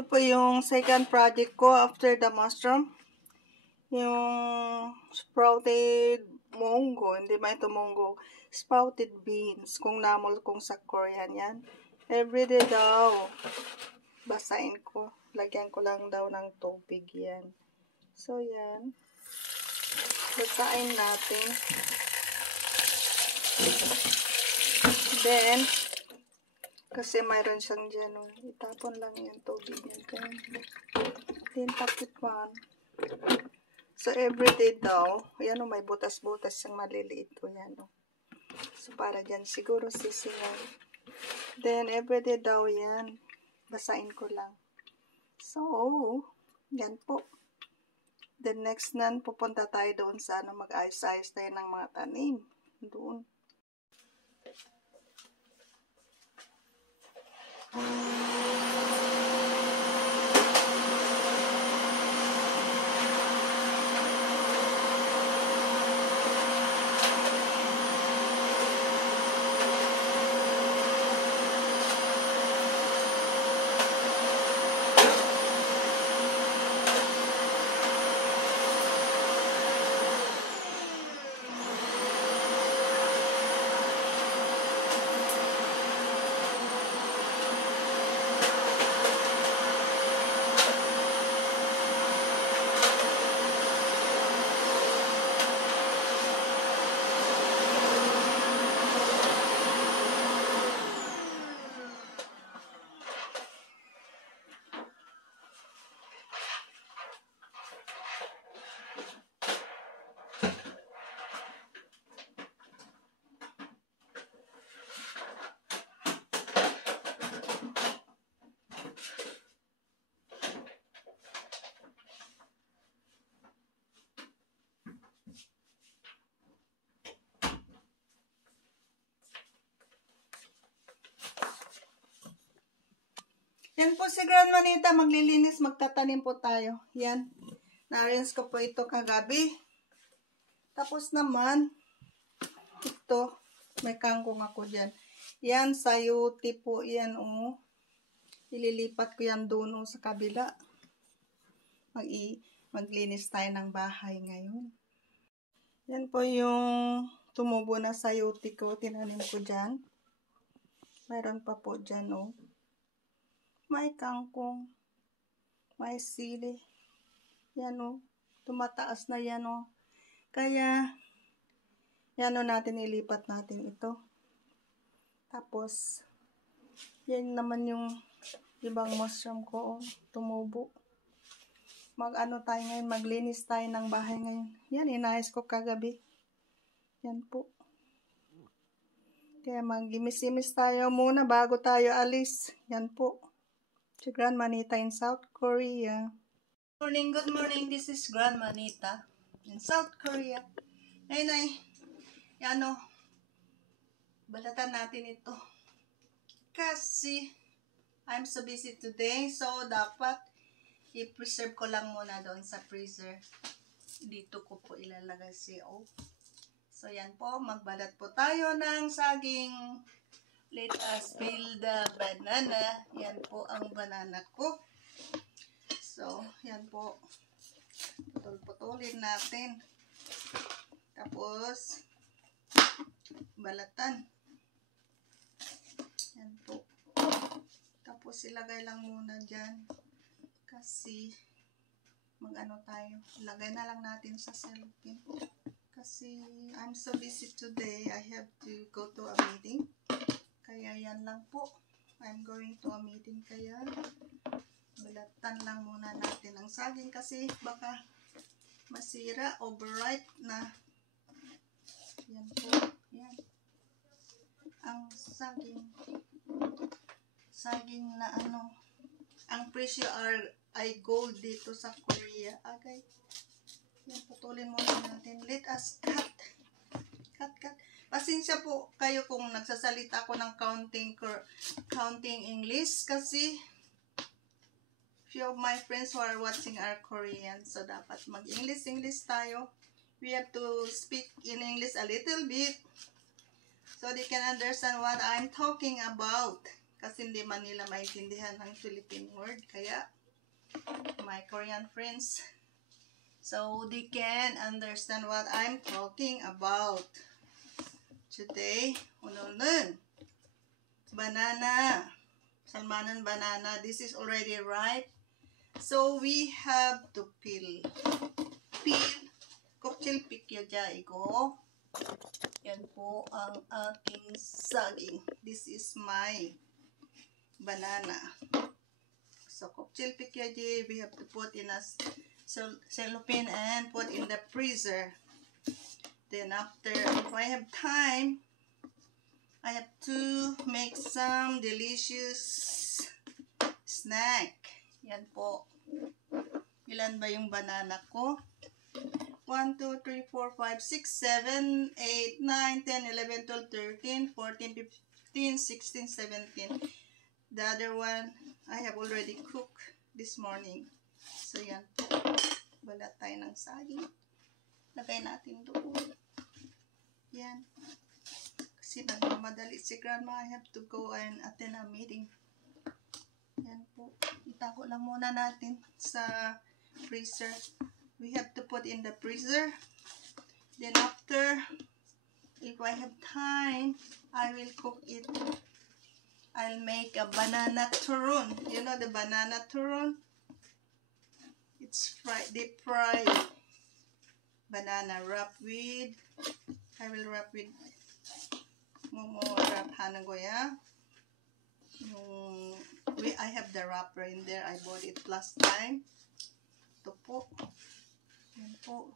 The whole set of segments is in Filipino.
Ito po yung second project ko after the mushroom. Yung sprouted munggo. Hindi ba ito munggo? Sprouted beans. Kung namol kong sa Korean yan. Everyday daw. Basahin ko. Lagyan ko lang daw ng tubig yan. So yan. Basahin natin. Then, kasi mayroon siyang dyan. Itapon lang yan tubig niya. Then, tapipan. So, everyday daw. Yan may butas-butas siyang maliliit o yan. So, para dyan siguro sisingan. Then, everyday daw yan. Basahin ko lang. So, yan po. Then, next nan, pupunta tayo doon sa mag-ayos-ayos tayo ng mga tanim. Doon. Yan po si Grandma Nita, maglilinis, magtatanim po tayo. Yan. Na-arrange ko po ito kagabi. Tapos naman, ito, may kangkong ako dyan. Yan, sayuti po yan, Ililipat ko yan doon, sa kabila. Maglinis tayo ng bahay ngayon. Yan po yung tumubo na sayuti ko, tinanim ko dyan. Mayroon pa po dyan, May kangkong, may sili. Yan tumataas na yan Kaya, yan natin ilipat natin ito. Tapos, yan naman yung ibang mushroom ko, tumubo. Tayo ngayon, maglinis tayo ng bahay ngayon. Yan, inayos ko kagabi. Yan po. Kaya mag-imis-imis tayo muna bago tayo alis. Yan po. Si Grandma Nita in South Korea. Good morning. This is Grandma Nita in South Korea. Ngayon balatan natin ito. Kasi, I'm so busy today. So, dapat i-preserve ko lang muna doon sa freezer. Dito ko po ilalagay So, yan po. Magbalat po tayo ng saging. Let us peel the banana. Yan po ang banana ko. So, yan po. Putol-putulin natin. Tapos, balatan. Yan po. Tapos, ilagay lang muna dyan. Kasi, tayo. Ilagay na lang natin sa cellophane. Kasi, I'm so busy today. I have to go to a meeting. Kaya yan lang po. I'm going to a meeting kaya balatan lang muna natin ang saging kasi baka masira, overripe na. Yan po. Yan. Ang saging. Saging na ang presyo ay gold dito sa Korea. Okay. Yan, putulin muna natin. Let us cut. Cut. Pasensya po kayo kung nagsasalita ako ng counting English kasi few of my friends who are watching are Korean. So, dapat mag-English tayo. We have to speak in English a little bit so they can understand what I'm talking about. Kasi hindi man nila maintindihan ang Philippine word. Kaya, my Korean friends, so they can understand what I'm talking about. Today, o늘은 banana. Salmanan banana. This is already ripe. So, we have to peel. Cocktail pick yun dyan, iko. Yan po ang aking saging. This is my banana. So, cocktail pick yun dyan, we have to put in a cellophane and put in the freezer. Then after, if I have time, I have to make some delicious snack. Yan po. Ilan ba yung banana ko? 1, 2, 3, 4, 5, 6, 7, 8, 9, 10, 11, 12, 13, 14, 15, 16, 17. The other one, I have already cooked this morning. So, yan po. Balat tayo ng saging. Lagay natin doon. Yan. Kasi nagmamadali si Grandma. I have to go and attend a meeting. Yan po. Itago lang muna natin sa freezer. We have to put in the freezer. Then after, if I have time, I will cook it. I'll make a banana turon. You know the banana turon? It's fried, deep fried banana wrapped with, I will wrap with momo wrap hanagoya. I have the wrapper in there. I bought it last time. Ito po. Yan po.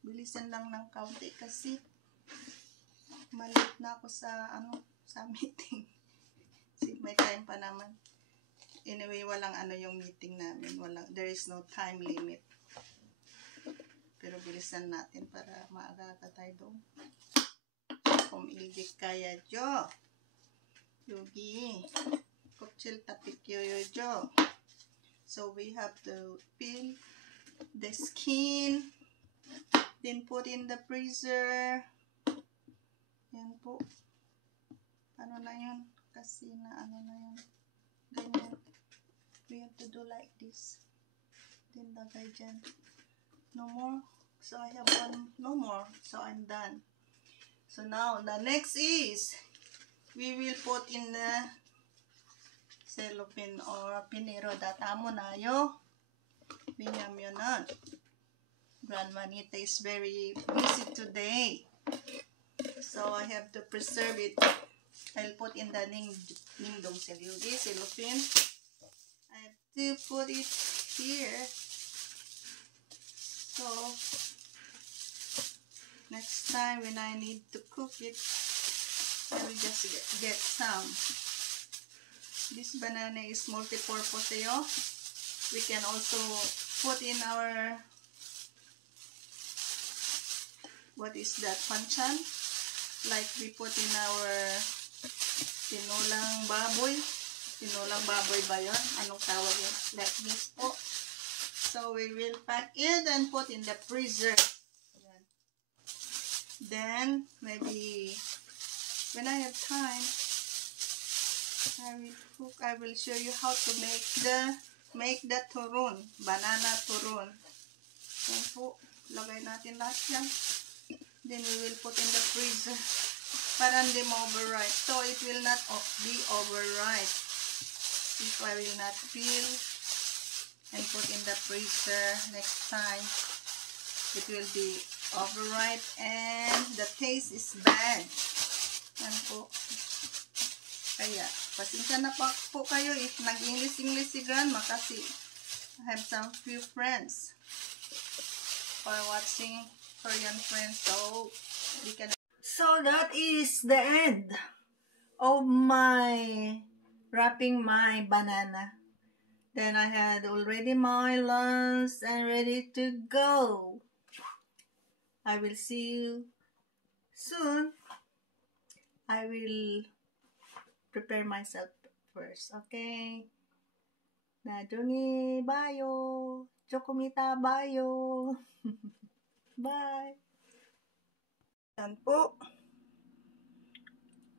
Bilisan lang ng kaunti kasi maliit na ako sa meeting. May time pa naman. Anyway, walang yung meeting namin. There is no time limit. Pero bilisan natin para maaga tayo doon. Pumildik kaya jo. Yugi. Cocktail tapik yoyo. So we have to peel the skin, then put in the freezer. Yan po. Ano na yun? Kasi na na yun. Ganyan. We have to do like this. Then lagay dyan. No more. So I have one. No more. So I'm done. So now the next is we will put in the cellophane or pinero datamo na yo. Binyamyonan. Grandma Nita is very busy today. So I have to preserve it. I'll put in the ningdong cellophane. I have to put it here. So next time when I need to cook it, I will just get some. This banana is multi-purpose. We can also put in our, what is that, panchan? Like we put in our tinulang baboy. Tinulang baboy ba yun? Anong tawag yun? Like this po. So we will pack it and put in the freezer. Ayan. Then maybe when I have time, I will cook. I will show you how to make the turon, banana turon. Yan po, lagay natin lahat yan. Then we will put in the freezer para hindi ma-overripe. So it will not be overripe if I will not peel and put in the freezer. Next time it will be overripe and the taste is bad. Yan po. Kaya, pasensya na po kayo if nag-English si Grandma kasi I have some few friends for watching Korean friends, so we can. So that is the end of my wrapping my banana. Then I had already my lunch and ready to go. I will see you soon. I will prepare myself first, okay? Nadoni bayo. Chokomita bayo. Bye. Yan po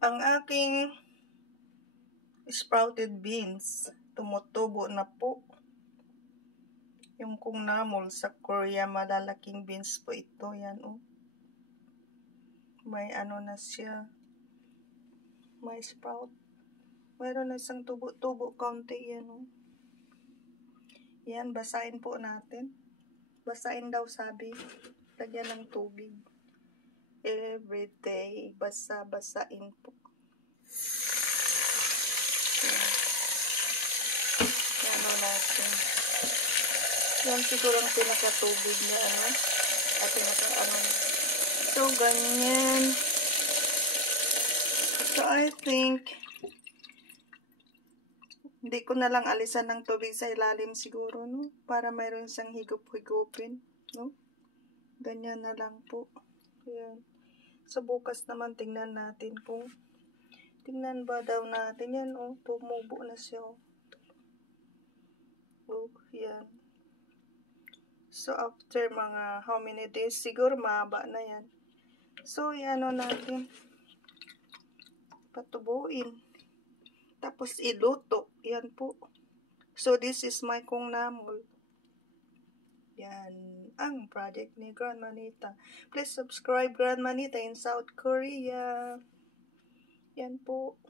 ang aking sprouted beans. Tumutubo na po. Yung kung namol sa Korea, malalaking beans po ito. Yan, oh. May ano na siya. May sprout. Mayroon na isang tubo-tubo kaunti. Yan, oh. Yan, basahin po natin. Basahin daw sabi. Lagyan ng tubig. Every day, basa-basain po. Yan, ano natin. Yan siguro ang pinakatubig na ano. At pinaka-ano. So, ganyan. So, I think, hindi ko na lang alisan ng tubig sa ilalim siguro, no? Para mayroon siyang higup-higupin, no? Ganyan na lang po. Ayan. So, bukas naman tingnan natin po. Tingnan ba daw natin yan, oh. Tumubo na siya, oh. Oh, yan. So, after mga how many days, siguro mahaba na yan. So, ano natin. Patubuin. Tapos, iluto. Yan po. So, this is my kung namol. Yan. Ang project ni Grandma Nita. Please subscribe Grandma Nita in South Korea. Yan po.